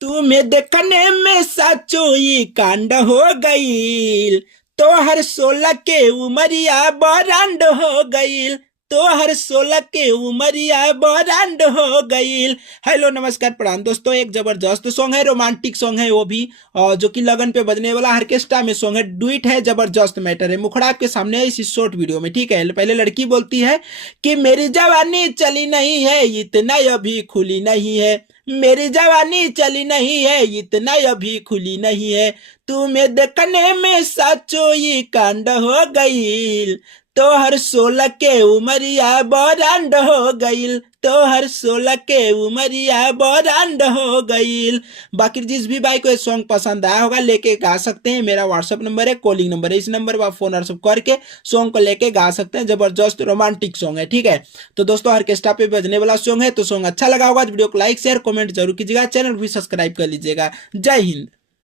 तुम्हें देखने में साचो ये कांड हो गईल। तो हर 16 के उमरिया बरांड हो गईल। तो हर 16 के उमरिया बरांड हो गईल। हेलो नमस्कार प्रणाम दोस्तों, एक जबरदस्त सॉन्ग है, रोमांटिक सॉन्ग है वो भी, और जो कि लगन पे बजने वाला ऑर्केस्ट्रा में सॉन्ग है, डुइट है, जबरदस्त मैटर है। मुखड़ा आपके सामने है इस शॉर्ट वीडियो में। ठीक है, पहले लड़की बोलती है कि मेरी जवानी चली नहीं है, इतना अभी खुली नहीं है। मेरी जवानी चली नहीं है, इतना अभी खुली नहीं है। तुम्हें देखने में साचो ये कांड हो गईल। तो हर 16 के उमरिया बरांड हो गईल। तो हर 16 के उमरिया बरांड हो गईल। बाकी जिस भी भाई को ये सॉन्ग पसंद आया होगा लेके गा सकते हैं। मेरा व्हाट्सअप नंबर है, कॉलिंग नंबर है, इस नंबर पर आप फोन व्हाट्सअप करके सॉन्ग को लेके गा सकते हैं। जबरदस्त रोमांटिक सॉन्ग है। ठीक है, तो दोस्तों ऑर्केस्ट्रा पे बजने वाला सॉन्ग है। तो सॉन्ग अच्छा लगा होगा तो वीडियो को लाइक शेयर कमेंट जरूर कीजिएगा, चैनल भी सब्सक्राइब कर लीजिएगा। जय हिंद।